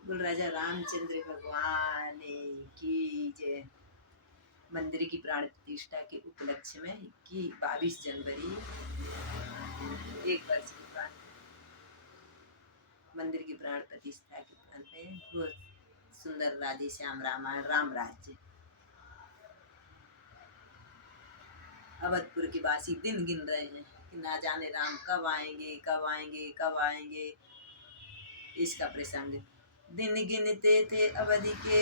बोल राजा रामचंद्र भगवान की जय। मंदिर की प्राण प्रतिष्ठा के उपलक्ष्य में 22 जनवरी 1 वर्ष की प्राण मंदिर की प्राण प्रतिष्ठा के प्राण में बहुत सुंदर राधे श्याम रामायण राम राज्य अवधपुर के वासी दिन गिन रहे हैं कि ना जाने राम कब आएंगे कब आएंगे कब आएंगे। इसका प्रसंग दिन गिनते थे अवधि के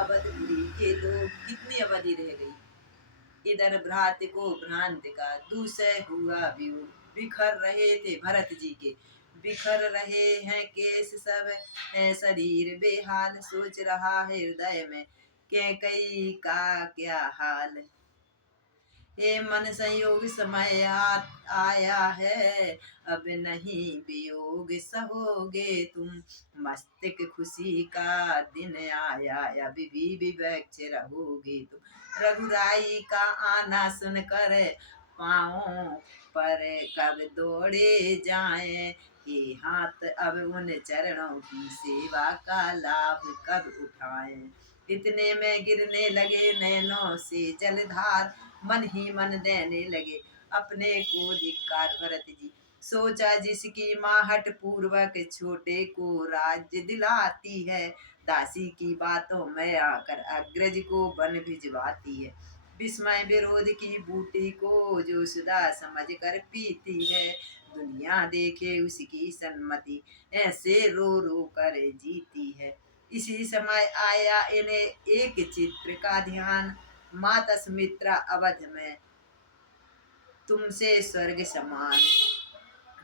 अवधपुरी के लोग कितनी अवधि रह गई। इधर भ्रात को भ्रांत का दूसरे हुआ वियोग बिखर रहे थे भरत जी के बिखर रहे हैं केस सब है शरीर बेहाल सोच रहा है हृदय में के कई का क्या हाल। ये मन संयोग समय आया है अब नहीं वियोग सहोगे तुम मस्तिष्क खुशी का दिन आया अभी भी विवक्ष रहोगे तुम। रघुराई का आना सुनकर पाँव पर कब दौड़े जाएं ये हाथ अब उन चरणों की सेवा का लाभ कब उठाएं। इतने में गिरने लगे नैनों से जलधार मन ही मन देने लगे अपने को धिक्कार। भरत जी सोचा जिसकी माहट पूर्वक छोटे को राज्य दिलाती है दासी की बातों में आकर अग्रज को वन भिजवाती है। विस्मय विरोध की बूटी को जो सुधा समझ कर पीती है दुनिया देखे उसकी सन्मति ऐसे रो रो कर जीती है। इसी समय आया इन्हें एक चित्र का ध्यान माता सुमित्रा अवध में तुमसे स्वर्ग समान।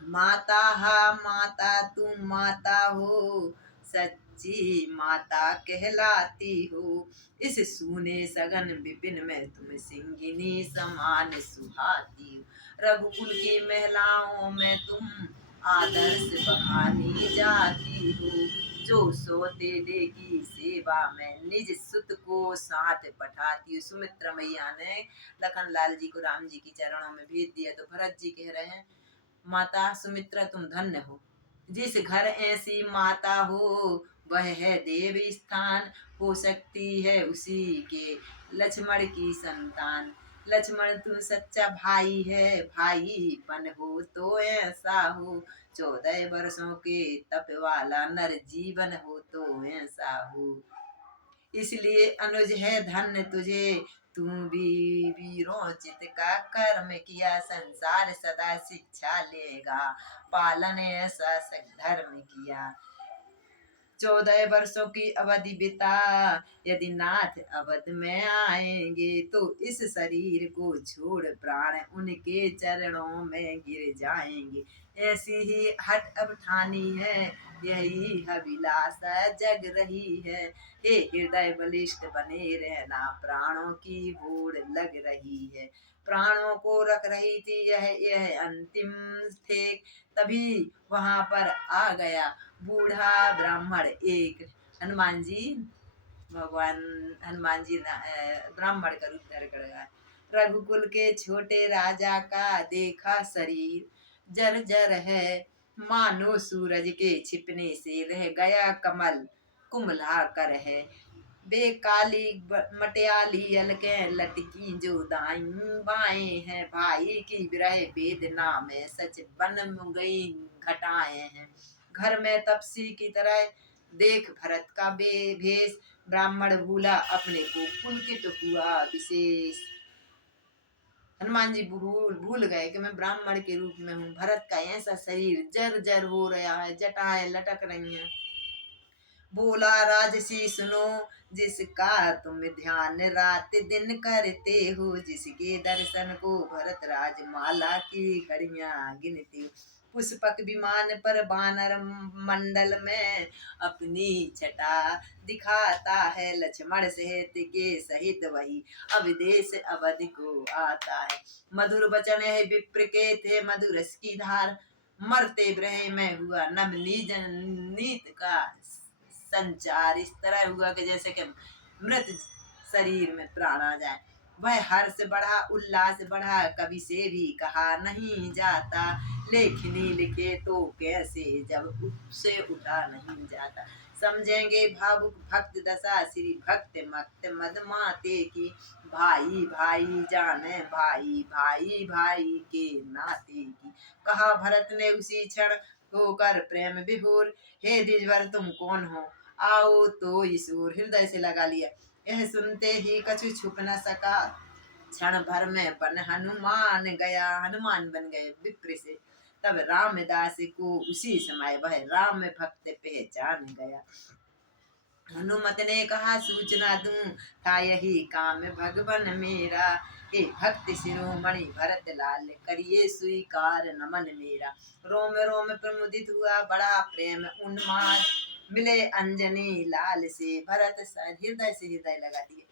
माता हा माता तुम माता हो सच्ची माता कहलाती हो इस सूने सघन विपिन में तुम सिंगिनी समान सुहाती हो। रघुकुल की महिलाओं में तुम आदर्श बखानी जाती हो जो सोते डे की सेवा में निज सुत को साथ पठाती हो। सुमित्रा मैया ने लखन लाल जी को राम जी की चरणों में भेज दिया तो भरत जी कह रहे हैं माता सुमित्रा तुम धन्य हो जिस घर ऐसी माता हो वह है देव स्थान हो सकती है उसी के लक्ष्मण की संतान। लक्ष्मण तू सच्चा भाई है भाईपन हो तो ऐसा हो 14 वर्षों के तप वाला नर जीवन हो तो ऐसा हो। इसलिए अनुज है धन्य तुझे तू भी वीरोचित का कर्म किया संसार सदा शिक्षा लेगा पालन ऐसा धर्म किया। 14 वर्षों की अवधि बिता यदि नाथ अवध में आएंगे तो इस शरीर को छोड़ प्राण उनके चरणों में गिर जाएंगे। ऐसी ही हट अब ठानी है यही अभिलाषा जग रही है हे हृदय बलिष्ठ बने रहना प्राणों की होड़ लग रही है। प्राणों को रख रही थी यह अंतिम थे तभी वहां पर आ गया बूढ़ा ब्राह्मण एक। हनुमान जी भगवान हनुमान जी ब्राह्मण का रूप धारण कर गया। रघुकुल के छोटे राजा का देखा शरीर जर्जर है मानो सूरज के छिपने से रह गया कमल कुमला कर है। बेकाली मटियाली अलके लटकी जो दाई बाएं हैं भाई की विरह वेदना में सच बन गई घटाए हैं। घर में तपसी की तरह देख भरत का भेष ब्राह्मण भूला अपने को पुलकित हुआ विशेष। हनुमान जी भूल गए कि मैं ब्राह्मण के रूप में हूँ। भरत का ऐसा शरीर जर जर हो रहा है जटाएं लटक रही हैं। बोला राजसी सुनो जिसका तुम ध्यान रात दिन करते हो जिसके दर्शन को भरत राजमाला की घड़ियां गिनती हो। पुष्पक विमान पर बानर मंडल में अपनी छटा दिखाता है लक्ष्मण सहित के सहित वही अवदेश अवधि को आता है। मधुर वचन है विप्र के थे मधुर रस की धार मरते ब्रह में हुआ नवनीत नीत का संचार इस तरह हुआ कि जैसे कि मृत शरीर में प्राण आ जाए। वह हर्ष बढ़ा उल्लास बढ़ा, कवि से भी कहा नहीं जाता, लेखनी लिखे तो कैसे जब उससे उठा नहीं जाता। समझेंगे भावुक भक्त दशा, श्री भक्त मक्त मद माते की, भाई भाई जाने भाई भाई भाई के नाते की। कहा भरत ने उसी क्षण होकर प्रेम विभोर, हे द्विजवर तुम कौन हो, आओ तो ईश्वर। हृदय से लगा लिया। यह सुनते ही कछु छुप न सका, क्षण भर में बन हनुमान गया, हनुमान बन गए विप्र से। तब रामदास को उसी समय वह राम भक्त पहचान गया। हनुमत ने कहा सूचना दूं, था यही काम भगवन मेरा, हे भक्त शिरोमणि भरत लाल, करिए स्वीकार नमन मेरा। रोम रोम प्रमुदित हुआ बड़ा प्रेम उन्माद, मिले अंजनी लाल से भरत सर। हृदय से हृदय लगा दिए।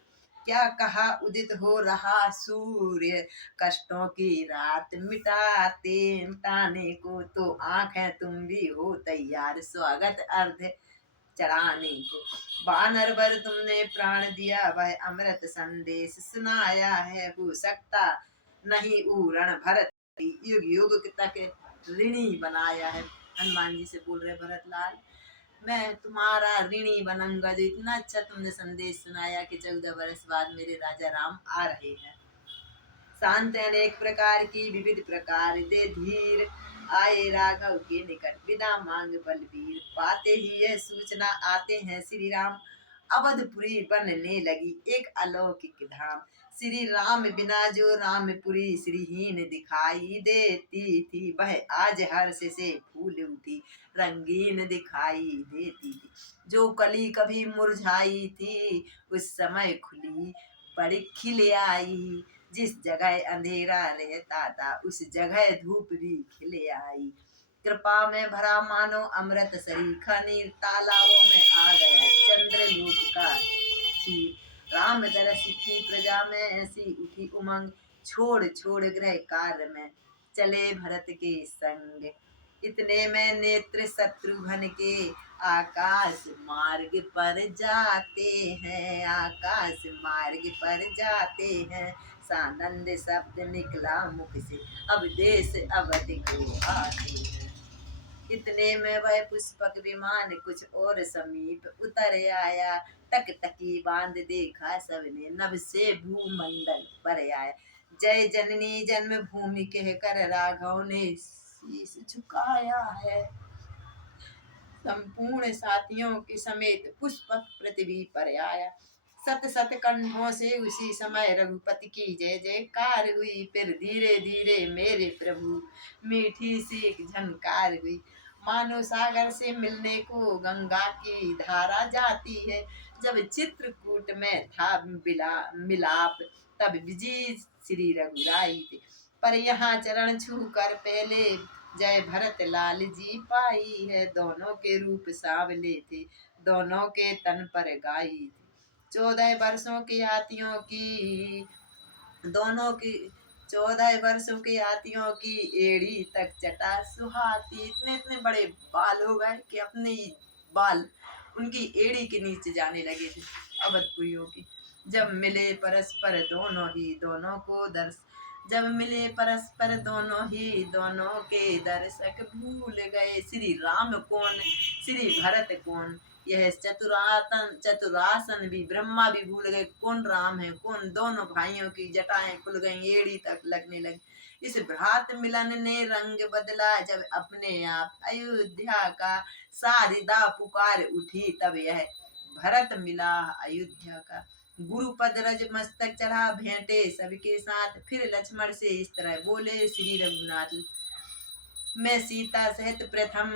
क्या कहा उदित हो रहा सूर्य, कष्टों की रात मिटाते मिटाने को, तो आंखें तुम भी हो तैयार स्वागत अर्ध चढ़ाने को। वानर वर तुमने प्राण दिया, वह अमृत संदेश सुनाया है, हो सकता नहीं उरण भरत युग युग तक ऋणी बनाया है। हनुमान जी से बोल रहे भरत लाल, मैं तुम्हारा ऋणी बनूंगा, जो इतना अच्छा तुमने संदेश सुनाया कि 14 वर्ष बाद मेरे राजा राम आ रहे हैं। शांत अनेक प्रकार की विविध प्रकार दे धीर, आए राघव के निकट विदा मांग बलबीर। पाते ही यह सूचना आते हैं श्री राम, अवधपुरी बनने लगी एक अलौकिक धाम। श्री राम बिना जो रामपुरी श्रीहीन दिखाई देती थी, वह आज हर्ष से फूल उठी रंगीन दिखाई देती थी। जो कली कभी मुरझाई थी, उस समय खुली बड़ी खिल आई, जिस जगह अंधेरा रहता था उस जगह धूप भी खिले आई। कृपा में भरा मानो अमृत सरीखा नीर, तालाबों में आ गया चंद्रलोक का क्षीर। राम दरस की प्रजा में ऐसी उठी उमंग, छोड़ छोड़ गृह कार्य में चले भरत के संग। इतने में नेत्र शत्रुघ्न के आकाश मार्ग पर जाते हैं, आकाश मार्ग पर जाते हैं। सानंद शब्द निकला मुख से, अब देश अवध को आते हैं। इतने में वह पुष्पक विमान कुछ और समीप उतर आया, तक तकी बांध देखा सबने, नभ से भूमंडल पर आया। जय जननी जन्मभूमि कहकर राघव ने शीश झुकाया है, संपूर्ण साथियों के समेत पुष्पक पृथ्वी पर आया। सत सत कंठों से उसी समय रघुपति की जय जयकार हुई, फिर धीरे धीरे मेरे प्रभु मीठी सी एक झनकार हुई। मानो सागर से मिलने को गंगा की धारा जाती है, जब चित्रकूट में था मिलाप, तब विजय श्री रघुराई थे। पर यहाँ चरण छू कर पहले जय भरत लाल जी पाई है, दोनों के रूप सांवले थे, दोनों के तन पर गाई थी। 14 वर्षों की हाथियों की दोनों की 14 वर्षों के हाथियों की एड़ी तक चटा सुहाती। इतने इतने बड़े बाल हो गए कि अपने ही बाल उनकी एड़ी के नीचे जाने लगे थे अवधपुरियों की। जब मिले परस्पर दोनों ही दोनों को दर्श जब मिले परस्पर दोनों ही दोनों के दर्शक भूल गए, श्री राम कौन श्री भरत कौन। यह चतुरासन भी ब्रह्मा भी भूल गए कौन राम है कौन। दोनों भाइयों की जटाएं खुल गई, एड़ी तक लगने लगी। इस भ्रात मिलन ने रंग बदला, जब अपने आप अयोध्या का शारदा पुकार उठी, तब यह भरत मिला अयोध्या का। गुरुपद रज मस्तक चढ़ा भेंटे सबके साथ, फिर लक्ष्मण से इस तरह बोले श्री रघुनाथ। मैं सीता सहित प्रथम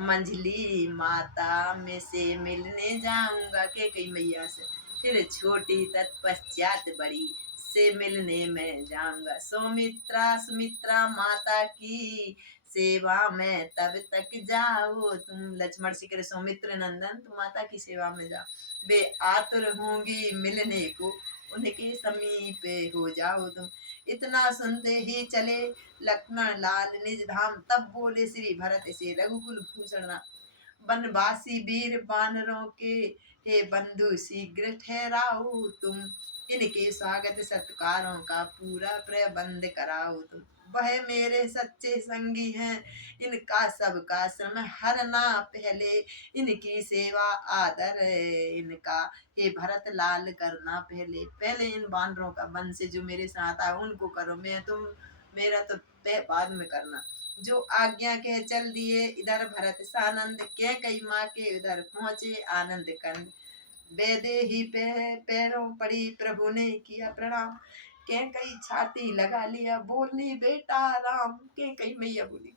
मंझली माता में से मिलने जाऊंगा के कई मैया से, फिर छोटी तत्पश्चात बड़ी से मिलने में जाऊंगा। सौमित्रा सुमित्रा माता की सेवा में तब तक जाओ तुम। लक्ष्मण से करे सौमित्र नंदन तुम माता की सेवा में जाओ, वे आतुर होंगी मिलने को, उनके समीप हो जाओ तुम। इतना सुनते ही चले लक्ष्मण लाल निज धाम, तब बोले श्री भरत से रघुकुल भूषण वनवासी वीर बानरों के, हे बंधु शीघ्र ठहराओ तुम। इनके स्वागत सत्कारों का पूरा प्रबंध कराओ तुम। वह मेरे सच्चे संगी हैं, इनका सबका श्रम हरना पहले। इनकी सेवा आदर इनका हे भरत लाल करना पहले। पहले इन बानरों का वंश जो मेरे साथ आए उनको करो, मैं तुम मेरा तो तय बाद में करना। जो आज्ञा के चल दिए इधर भरत सानंद, के कई माँ के उधर पहुंचे आनंद कंद। बेदे ही पैरों पड़ी प्रभु ने किया प्रणाम, के कई छाती लगा लिया बोली बेटा राम। के कई मैया बोली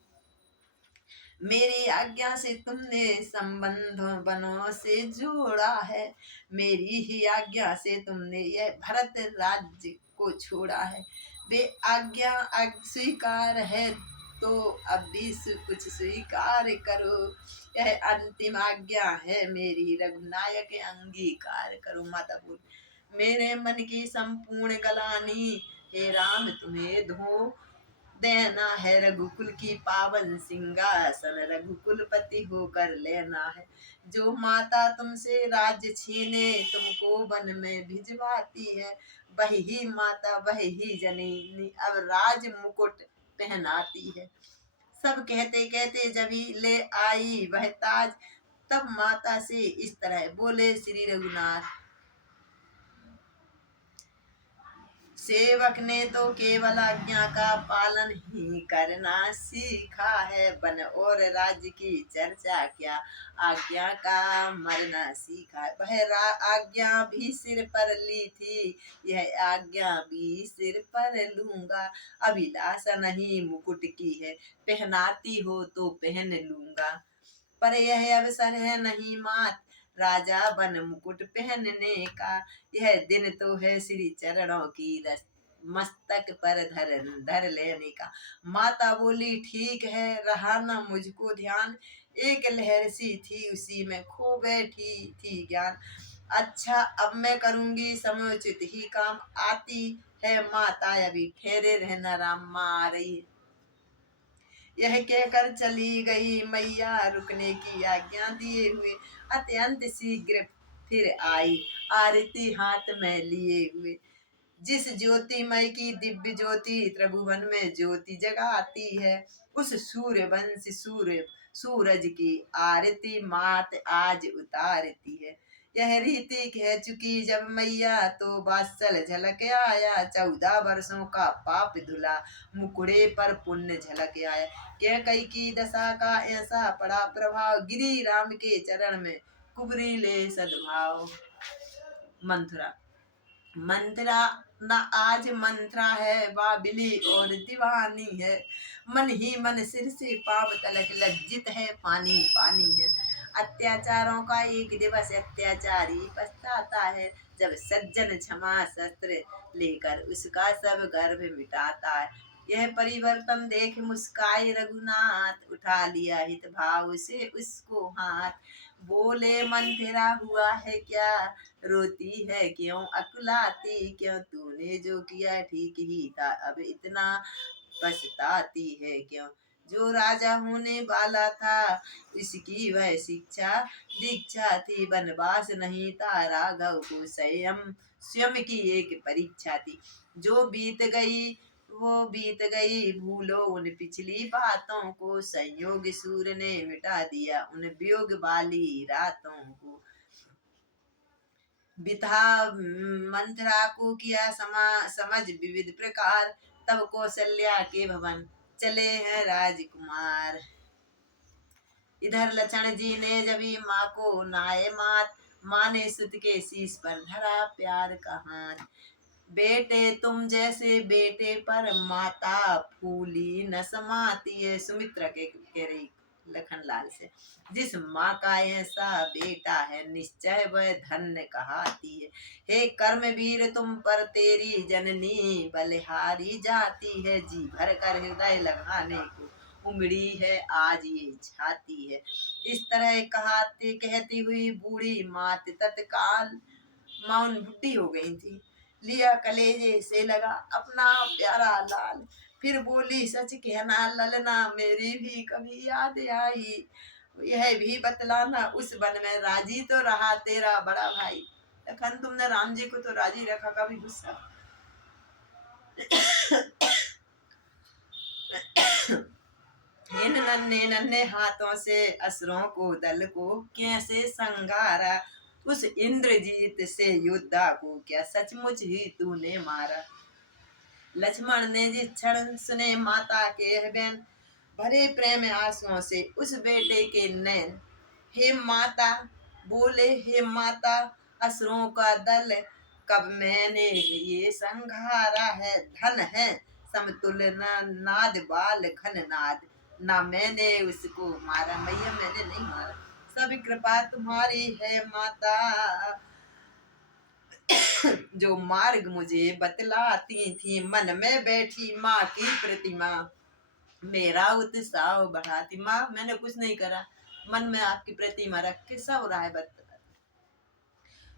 मेरी आज्ञा से तुमने संबंध बनों से जोड़ा है, मेरी ही आज्ञा से तुमने यह भरत राज्य को छोड़ा है। वे आज्ञा स्वीकार है तो अब भी कुछ स्वीकार करो, यह अंतिम आज्ञा है मेरी रघुनायक अंगीकार करो। माता बोल मेरे मन की संपूर्ण गलानी, हे राम तुम्हें धो देना है। रघुकुल की पावन सिंहासन रघुकुलपति होकर लेना है। जो माता तुमसे राज्य छीने तुमको वन में भिजवाती है, वही माता वही जननी अब राज मुकुट पहनाती है। सब कहते कहते जभी ले आई वह ताज, तब माता से इस तरह बोले श्री रघुनाथ। सेवक ने तो केवल आज्ञा का पालन ही करना सीखा है, वन और राज्य की चर्चा क्या आज्ञा का मरना सीखा है। वह आज्ञा भी सिर पर ली थी, यह आज्ञा भी सिर पर लूंगा। अभिलाषा नहीं मुकुट की है, पहनाती हो तो पहन लूंगा। पर यह अवसर है नहीं मात, राजा बन मुकुट पहनने का। यह दिन तो है श्री चरणों की मस्तक पर धर लेने का। माता बोली ठीक है रहा न मुझको ध्यान, एक लहर सी थी उसी में खो बैठी थी ज्ञान। अच्छा अब मैं करूंगी समुचित ही काम, आती है माता अभी ठहरे रहना राम माँ आ रही है। यह कहकर चली गई मैया रुकने की आज्ञा दिए हुए, अत्यंत शीघ्र फिर आई आरती हाथ में लिए हुए। जिस ज्योतिमय की दिव्य ज्योति त्रिभुवन में ज्योति जगाती है, उस सूर्य वंश सूरज की आरती मात आज उतारती है। यह रीति कह चुकी जब मैया तो वात्सल झलक आया, 14 वर्षों का पाप धुला मुकुड़े पर पुण्य झलक आया। कह कई की दशा का ऐसा पड़ा प्रभाव, गिरी राम के चरण में कुबरी ले सद्भाव। मंथरा मंत्रा न आज मंत्रा है बाबिली और दीवानी है, मन ही मन सिर से पाप तलक लज्जित है पानी पानी है। अत्याचारों का एक दिवस अत्याचारी पछताता है, जब सज्जन क्षमा शस्त्र लेकर उसका सब गर्भ मिटाता है। यह परिवर्तन देख मुस्काए रघुनाथ, उठा लिया हित भाव से उसको हाथ। बोले मंथरा हुआ है क्या, रोती है क्यों अकुलाती क्यों, तूने जो किया ठीक ही था अब इतना पछताती है क्यों। जो राजा होने वाला था इसकी वह शिक्षा दीक्षा थी, वनवास नहीं था राघव को स्वयं की एक परीक्षा थी। जो बीत गई वो बीत गई, भूलो उन पिछली बातों को, संयोग सूर्य ने मिटा दिया उन वियोग वाली रातों को। बिथा मंत्रा को किया समझ विविध प्रकार, तब कौशल्या के भवन चले हैं राजकुमार। इधर लक्ष्मण जी ने जभी माँ को नाये मात, माँ ने सुत के शीश पर धरा प्यार का हाथ। बेटे तुम जैसे बेटे पर माता फूली न समाती है। सुमित्रा के कह रही लखनलाल से, जिस माँ का ऐसा बेटा है निश्चय वह धन्य कहाती है। हे कर्म वीर तुम पर तेरी जननी बलिहारी जाती है, जी भर कर हृदय लगाने को उमड़ी है आज ये छाती है। इस तरह कहती हुई बूढ़ी मात तत्काल माउन बुढ़ी हो गई थी, लिया कलेजे से लगा अपना प्यारा लाल। फिर बोली सच कहना ललना मेरी भी कभी याद आई, यह भी बतलाना उस वन में राजी तो रहा तेरा बड़ा भाई। लखन तुमने राम जी को तो राजी रखा, कभी गुस्सा। इन नन्हे नन्हे हाथों से असुरों को दल को कैसे संघारा, उस इंद्रजीत से योद्धा को क्या सचमुच ही तूने मारा। लक्ष्मण ने जिस क्षण सुने माता के यह बयान, भरे प्रेम आंसुओं से उस बेटे के नैन। हे माता, बोले हे माता, असुरों का दल कब मैंने ये संघारा है। धन है समतुल्य नाद बाल घन नाद, ना मैंने उसको मारा। मैया मैंने नहीं मारा, सब कृपा तुम्हारी है माता, जो मार्ग मुझे बतलाती थी। मन में बैठी माँ की प्रतिमा, मेरा उत्साह बढ़ाती। माँ मैंने कुछ नहीं करा, मन में आपकी प्रतिमा रख के सब राह बता।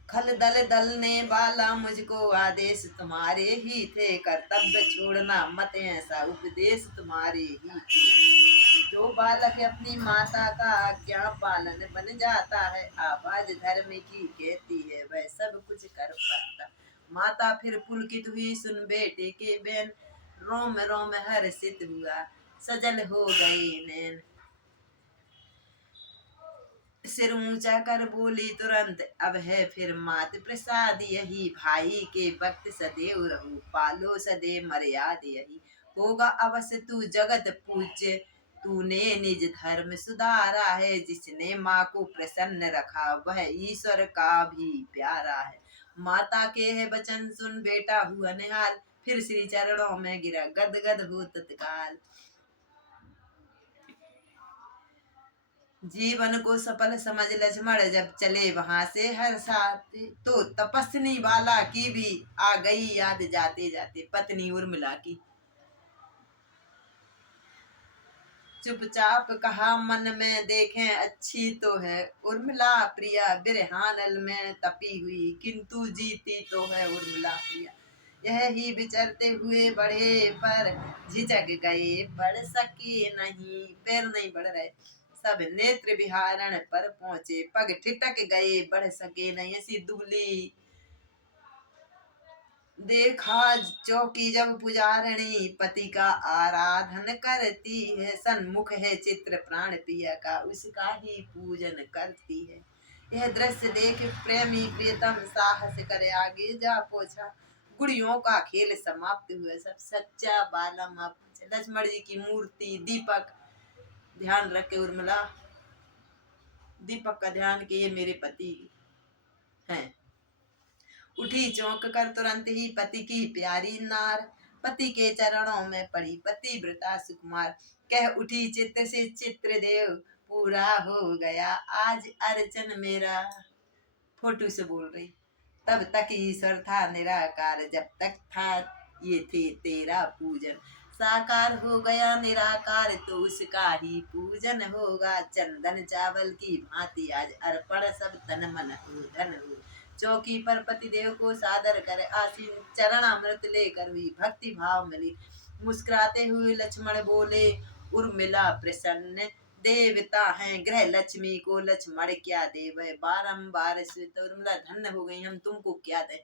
खल दल दलने वाला मुझको आदेश तुम्हारे ही थे, कर्तव्य छोड़ना मत ऐसा उपदेश तुम्हारे ही थे। जो बालक अपनी माता का आज्ञा पालन बन जाता है, आवाज धर्म की कहती है वह सब कुछ कर पाता। माता फिर पुलकित हुई सुन बेटे के बैन, रोम रोम हर्षित हुआ सजल हो गए नैन। सिर ऊंचा कर बोली तुरंत, अब है फिर मात प्रसाद यही, भाई के वक्त सदैव रहूं पालो सदैव मर्याद यही। होगा अवश्य तू जगत पूज्य, तूने निज धर्म सुधारा है। जिसने माँ को प्रसन्न रखा वह ईश्वर का भी प्यारा है। माता के है वचन सुन बेटा हुआ निहाल, फिर श्री चरणों में गिरा गद गद हो तत्काल। जीवन को सफल समझ लक्ष्मण जब चले वहां से हर साथ, तो तपस्विनी वाला की भी आ गई याद जाते जाते पत्नी उर्मिला की। चुपचाप कहा मन में देखें अच्छी तो है उर्मिला प्रिया, बिरहानल में तपी हुई किंतु जीती तो है उर्मिला प्रिया। यह ही विचरते हुए बढ़े पर झिझक गए, बढ़ सके नहीं, पैर नहीं बढ़ रहे। सब नेत्र विहारण पर पहुंचे, पग ठिठक गए बढ़ सके नहीं। ऐसी दुबली देखा चौकी जब पुजारणी, पति का आराधन करती है। सन्मुख है चित्र प्राण प्रिया का, उसका ही पूजन करती है। यह दृश्य देख प्रेमी प्रियतम साहस करे आगे जा पहुंचा। गुड़ियों का खेल समाप्त हुआ, सब सच्चा बालम अब लक्ष्मण जी की मूर्ति दीपक ध्यान रखे। उर्मिला दीपक का ध्यान किए मेरे पति हैं। उठी चौंक कर तुरंत ही पति की प्यारी नार, पति के चरणों में पड़ी पतिव्रता सुकुमार। कह उठी चित्र से चित्र देव, पूरा हो गया आज अर्चन मेरा। फोटो से बोल रही, तब तक ईश्वर था निराकार, जब तक था ये थे तेरा पूजन। साकार हो गया निराकार तो उसका ही पूजन होगा। चंदन चावल की भांति आज अर्पण सब तन मन हो धन हो। चौकी पर पतिदेव को सादर कर आसीन, चरणामृत लेकर हुई भक्ति भाव मिली। मुस्कुराते हुए लक्ष्मण बोले, उर्मिला प्रसन्न देवता हैं, गृह लक्ष्मी को लक्ष्मण क्या देव। बारंबार श्रुत उर्मिला धन्य हो गई, हम तुमको क्या दें।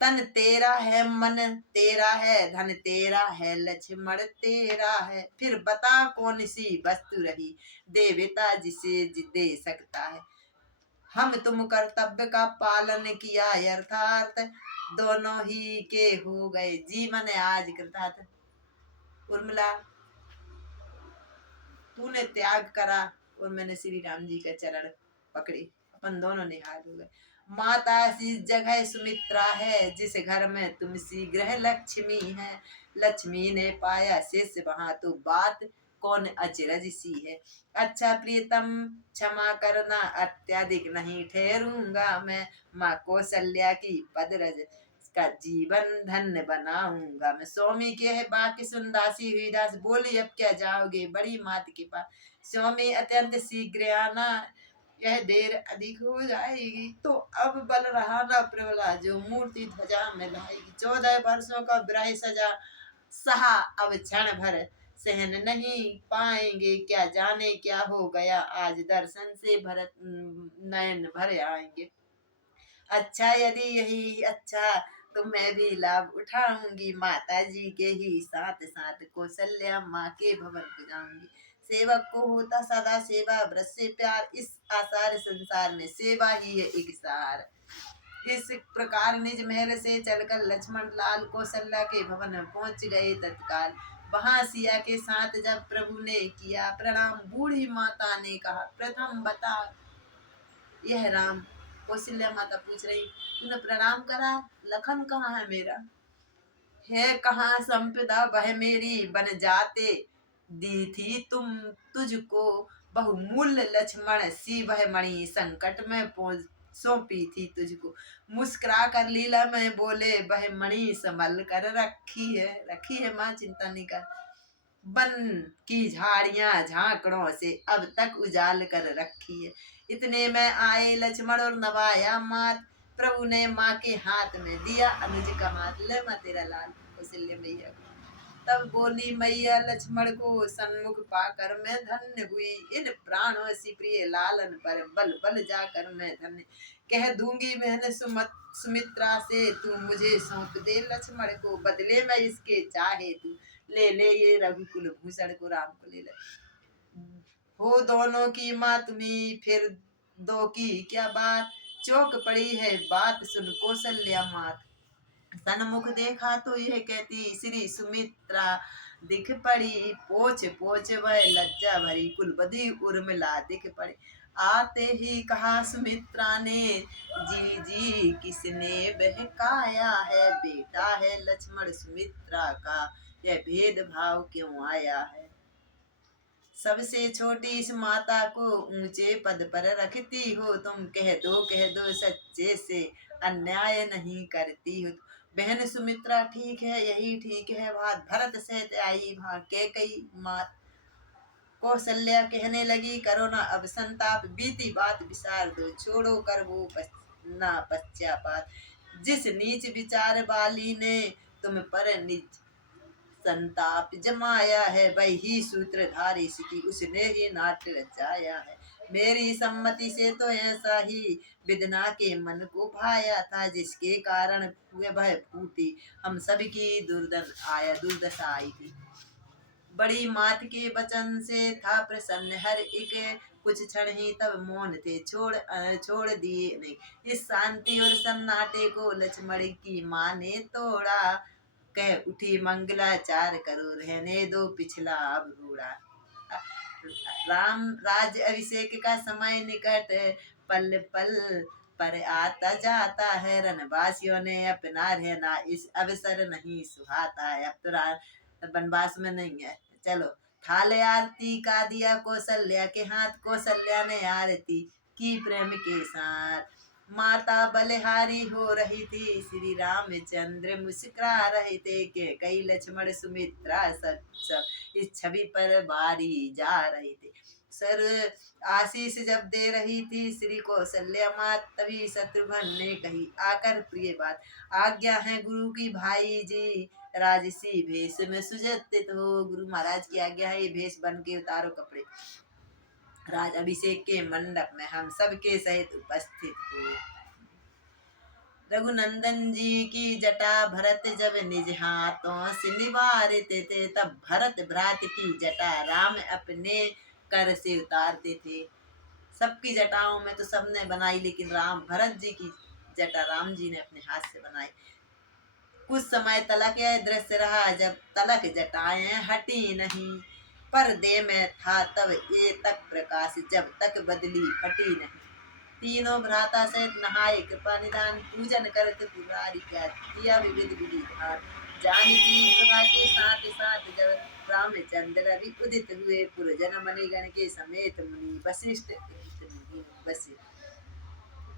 तन तेरा है मन तेरा है, धन तेरा है लक्ष्मण तेरा है। फिर बता कौन सी वस्तु रही देवता जिसे दे सकता है। हम तुम कर्तव्य का पालन किया यथार्थ, दोनों ही के हो गए जीवन आज कृतार्थ। उर्मिला तूने त्याग करा और मैंने श्री राम जी के चरण पकड़े, अपन दोनों निहाल हो गए। माता सी जगह सुमित्रा है, जिस घर में तुम सी गृह लक्ष्मी है। लक्ष्मी ने पाया शिष्य वहां तो बात कौन अचरज सी है। अच्छा प्रियतम क्षमा करना, अत्यधिक नहीं ठहरूंगा मैं। माँ कौशल्या की पदरज का जीवन धन्य बनाऊंगा मैं। स्वामी के है बाकी सुन दासी हुई दास, बोली अब क्या जाओगे बड़ी मात के पास। स्वामी अत्यंत शीघ्र आना, यह देर अधिक हो जाएगी तो अब बल रहा न प्रबला, जो मूर्ति ध्वजा में लाएगी। 14 वर्षों का विरह सजा सहा, अब क्षण भर सहन नहीं पाएंगे। क्या जाने क्या हो गया आज, दर्शन से भरत नयन भर आएंगे। अच्छा यदि यही अच्छा तो मैं भी लाभ उठाऊंगी, माता जी के ही साथ साथ कौशल्या माँ के भवन को जाऊंगी। सेवक को होता सदा सेवा, व्रत से प्यार, इस आसार संसार में सेवा ही है एक सार। इस प्रकार निज महल से चलकर लक्ष्मण लाल कौशल्या के भवन में पहुंच गए तत्काल। वहां सिया के साथ जब प्रभु ने किया प्रणाम, बूढ़ी माता ने कहा प्रथम बता यह राम। कौशल्या माता पूछ रही तूने प्रणाम करा, लखन कहाँ है मेरा, है कहाँ संपदा वह मेरी बन जाते, दी थी तुम तुझको बहुमूल्य लक्ष्मण सी वह मणि, संकट में पहुंच सौंपी थी तुझको। मुस्कुरा कर लीला में बोले वह मणि संभल कर रखी है माँ, चिंता नहीं कर। वन की झाड़ियां झांकड़ों से अब तक उजाल कर रखी है। इतने में आए लक्ष्मण और नवाया मात, प्रभु ने माँ के हाथ में दिया अनुज का हाथ, ले माँ तेरा लाल। कौशल्य मैया तब बोली मैया लक्ष्मण को सन्मुख पाकर मैं धन्य हुई, इन प्राणों से प्रिय लालन पर बल बल जाकर मैं धन्य। कह दूंगी बहन सुमित्रा से तू मुझे सौंप दे लक्ष्मण को, बदले में इसके चाहे तू ले ले ये रघुकुल भूषण को, राम को ले ले। हो दोनों की माँ तुम्ही फिर दो की क्या बात, चौक पड़ी है बात सुन कौशल्या मात। सन्मुख देखा तो यह कहती श्री सुमित्रा, दिख पड़ी पोछ पोछ वह लज्जा भरी कुलवधि उर्मिला दिख पड़ी। आते ही कहा सुमित्रा ने जी जी किसने बहकाया है, बेटा है लक्ष्मण सुमित्रा का यह भेदभाव क्यों आया है। सबसे छोटी इस माता को ऊंचे पद पर रखती हो तुम, कह दो सच्चे से अन्याय नहीं करती हो। बहन सुमित्रा ठीक है यही ठीक है बात, भरत सहित आई वहां के कई मात। कौशल्या कहने लगी करो ना अब संताप, बीती बात विसार दो, छोड़ो कर वो ना पश्चापात। जिस नीच विचार वाली ने तुम पर निज संताप जमाया है, वही सूत्रधारी की उसने ही नाट्य रचाया है। मेरी सम्मति से तो ऐसा ही विदना के मन को भाया था, जिसके कारण हुए भय फूटी हम सबकी दुर्दशा आई थी। बड़ी मात के वचन से था प्रसन्न हर एक, कुछ क्षण ही तब मौन थे छोड़ दिए नहीं। इस शांति और सन्नाटे को लक्ष्मण की माँ ने तोड़ा, कह उठी मंगलाचार करो रहने दो पिछला अब रूड़ा। राम राज्य अभिषेक का समय निकट, पल पल पर आता जाता है, रनवासियों ने अपना रहना इस अवसर नहीं सुहाता है। अब तो वनवास में नहीं है, चलो थाल आरती का दिया कौशल्या के हाथ, कौशल्या ने आरती की प्रेम के साथ। माता बलिहारी हो रही थी, श्री रामचंद्र मुस्कुरा रहे थे, के कई लक्ष्मण सुमित्रा सब सब इस छवि पर बारी जा रहे थे। सर आशीष जब दे रही थी श्री कौशल्या माँ, तभी शत्रुघ्न ने कही आकर प्रिय बात, आज्ञा है गुरु की भाई जी, राजसी भेष में सुजतित हो। गुरु महाराज की आज्ञा है ये भेष बन के उतारो कपड़े, राज अभिषेक के मंडप में हम सबके सहित उपस्थित हो। रघुनंदन जी की जटा भरत जब निज हाथों से निवारते थे, तब भरत भ्रात की जटा राम अपने कर से उतारते थे। सबकी जटाओं में तो सबने बनाई, लेकिन भरत जी की जटा राम जी ने अपने हाथ से बनाई। कुछ समय तलक यह दृश्य रहा, जब तलक जटाएं हटी नहीं, पर्दे में था तब ये तक प्रकाश, जब तक बदली फटी नहीं। तीनों भ्राता सहित नहाए कृपा निदान, पूजन करते पुरारी क्या किया विविध विधि विधान। जानकी प्रभा के साथ साथ जब रामचंद्र भी उदित हुए, पुरजन मणिगण के समेत मुनि वशिष्ठ बसे।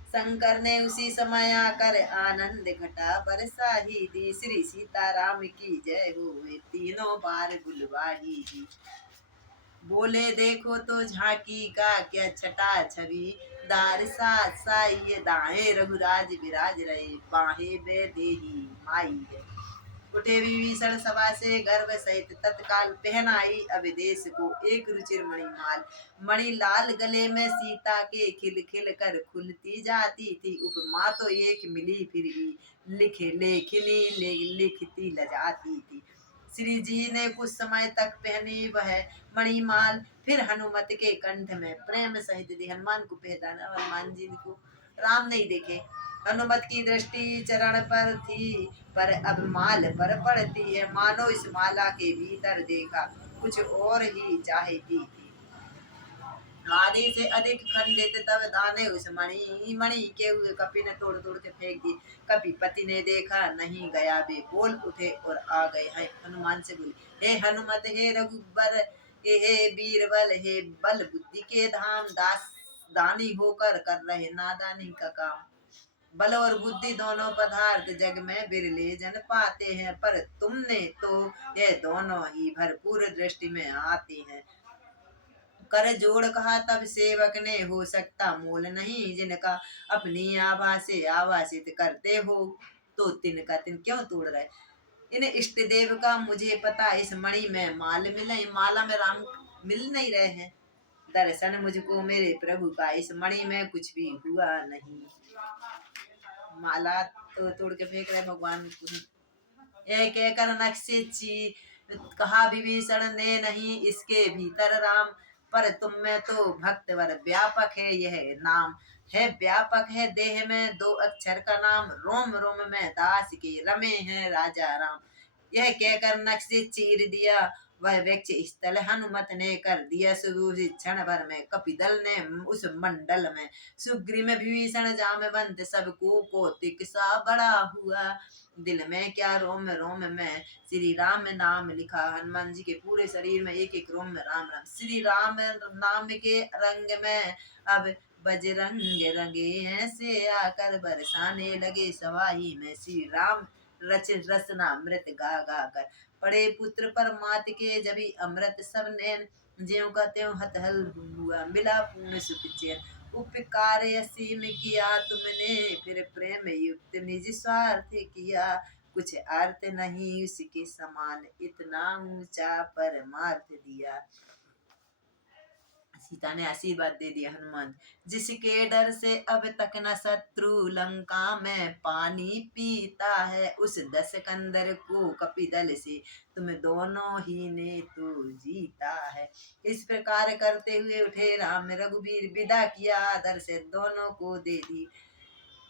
शंकर ने उसी समय आकर आनंद घटा बरसा ही दी, श्री सीताराम की जय हो तीनों बार गुलवाही दी। बोले देखो तो झांकी का क्या छटा छवि, दार साथ साई दाएं रघुराज विराज रहे, बाहें बे देही माई है। उठे विभीषण सभा से गर्भ सहित तत्काल पहनाई अविदेश को एक रुचिर मणिमाल। मणि लाल गले में सीता के खिल खिल कर खुलती जाती थी। उपमा तो एक मिली फिर भी लिखे लेखनी लिखती लजाती थी। श्री जी ने कुछ समय तक पहनी वह मणिमाल, फिर हनुमत के कंठ में प्रेम सहित दी। हनुमान को पहचाना, हनुमान जी को राम नहीं देखे। हनुमत की दृष्टि चरण पर थी, पर अब माल पर पड़ती है। मानो इस माला के भीतर देखा कुछ और ही चाहती थी। आधे से अधिक खंडित तब दाने उस मणि मणि के हुए कपि ने तोड़ तोड़ के फेंक दी। कपि पति ने देखा नहीं गया, वे बोल उठे और आ गए हैं। हनुमान से बोले, हे हनुमत, हे रघुबर, हे बीरबल, हे बल बुद्धि के धाम, दास दानी होकर कर रहे नादानी का काम। बल और बुद्धि दोनों पदार्थ जग में बिरले जन पाते हैं, पर तुमने तो ये दोनों ही भरपूर दृष्टि में आते हैं। कर जोड़ कहा तब सेवक ने, हो सकता मोल नहीं जिनका, अपनी आभा से आवासित करते हो तो तिनका तिन क्यों तोड़ रहे। इन इष्ट देव का मुझे पता, इस मणि में माल मिले, माला में राम मिल नहीं रहे हैं। दर्शन मुझको मेरे प्रभु का, इस मणि में कुछ भी हुआ नहीं। माला तो तोड़ के फेंक रहे भगवान। यह कहकर नक्शे ची कहा विभीषण ने, नहीं इसके भीतर राम, पर तुम में तो भक्त वर व्यापक है यह नाम। है व्यापक है देह में दो अक्षर का नाम, रोम रोम में दास के रमे हैं राजा राम। यह कहकर नक्शे चीर दिया वह वृक्ष स्थल, हनुमत ने कर दिया सुदूषित क्षण भर में। कपिदल ने उस मंडल में सुग्रीव विभीषण जामवंत, सबको कौतिक सा बड़ा हुआ। दिल में क्या रोम रोम में श्री राम नाम लिखा। हनुमान जी के पूरे शरीर में एक एक रोम में राम राम। श्री राम नाम के रंग में अब बजरंग रंगे ऐसे आकर बरसाने लगे सवाही में। श्री राम रच रसना अमृत गा गा कर, पड़े पुत्र पर मात के जबी अमृत सब नैन, ज्यों का त्यों हतहल हुआ मिला पूर्ण सुख चैन। उपकार असीम किया तुमने, फिर प्रेम युक्त निज स्वार्थ किया, कुछ अर्थ नहीं उसके समान, इतना ऊंचा परमार्थ दिया। सीता ने आशीर्वाद दे दिया हनुमान, जिसके डर से अब तक न शत्रु लंका में पानी पीता है, उस दस कंदर को कपिदल से तुम दोनों ही ने तो जीता है। इस प्रकार करते हुए उठे राम रघुवीर, विदा किया आदर से दोनों को दे दी।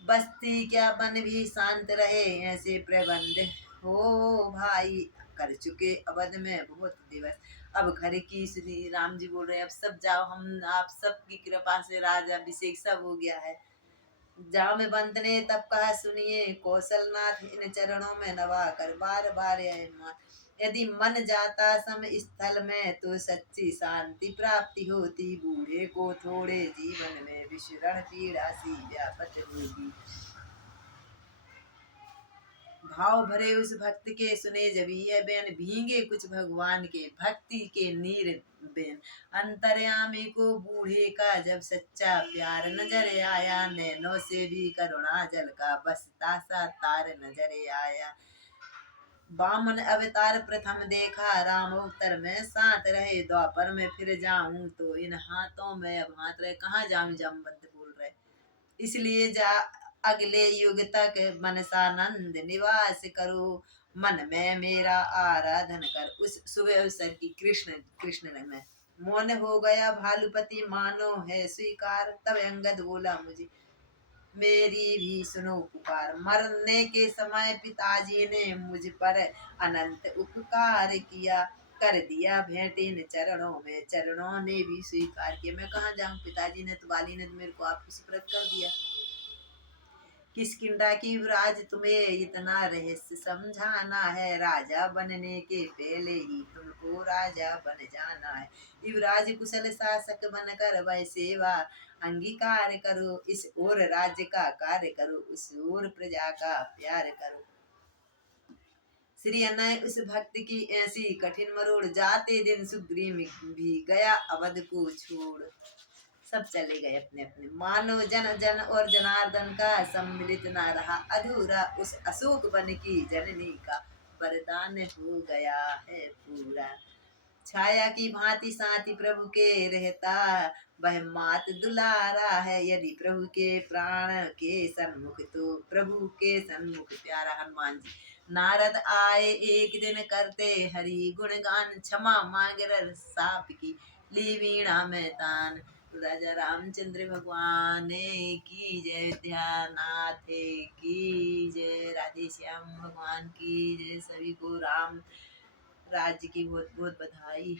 बस्ती क्या बन भी शांत रहे, ऐसे प्रबंध हो भाई कर चुके अवध में बहुत दिवस। अब घर की श्री राम जी बोल रहे अब सब जाओ, हम आप सबकी कृपा से राजा अभिषेक सब हो गया है। जामवंत ने तब कहा सुनिए कौशलनाथ, इन चरणों में नवा कर बार बार यदि मन जाता सम स्थल में, तो सच्ची शांति प्राप्ति होती। बूढ़े को थोड़े जीवन में विशरण पीड़ा सी व्यापत होगी। भाव भरे उस भक्त के सुने जबी है बेन, भींगे कुछ भगवान के भक्ति के नीर बेन। अंतर्यामी को बूढ़े का जब सच्चा प्यार नजर आया, नैनों से भी करुणा जल का बसता सा तार नजर आया। बामन अवतार प्रथम देखा, राम उत्तर में साथ रहे, द्वापर में फिर जाऊं तो इन हाथों में अब हाथ रहे। कहाँ जाऊं, जामवंत बोल रहे, इसलिए जा अगले युग तक मनसानंद निवास करो, मन में मेरा आराधन कर। उस सुबह अवसर की कृष्ण कृष्ण में मौन हो गया भालुपति, मानो है स्वीकार। तब अंगद बोला मुझे मेरी भी सुनो पुकार, मरने के समय पिताजी ने मुझ पर अनंत उपकार किया, कर दिया भेंट इन चरणों में, चरणों ने भी स्वीकार किया। मैं कहाँ जाऊं, पिताजी ने तो वाली ने तो मेरे को आपको सुपुर्द कर दिया। किसकिंदा की युवराज तुम्हें इतना रहस्य समझाना है, राजा बनने के पहले ही तुमको राजा बन जाना है। युवराज कुशल शासक बनकर वह सेवा अंगीकार करो, इस ओर राज्य का कार्य करो, उस ओर प्रजा का प्यार करो। श्री अनय उस भक्त की ऐसी कठिन मरोड़, जाते दिन सुग्रीव भी गया अवध को छोड़। सब चले गए अपने अपने, मानो जन जन और जनार्दन का सम्मिलित न रहा अधूरा, उस अशोक वन की जननी का वरदान हो गया है पूरा। छाया की भांति साथी प्रभु के रहता, वह मात दुलारा है। यदि प्रभु के प्राण के सन्मुख, तो प्रभु के सन्मुख प्यारा। हनुमान जी। नारद आए एक दिन करते हरि गुणगान, क्षमा मांग रर साप की ली वीणा में तान। राजा रामचंद्र भगवान की जय, ध्यानाथ की जय, राधे श्याम भगवान की जय। सभी को राम राज्य की बहुत बहुत बधाई।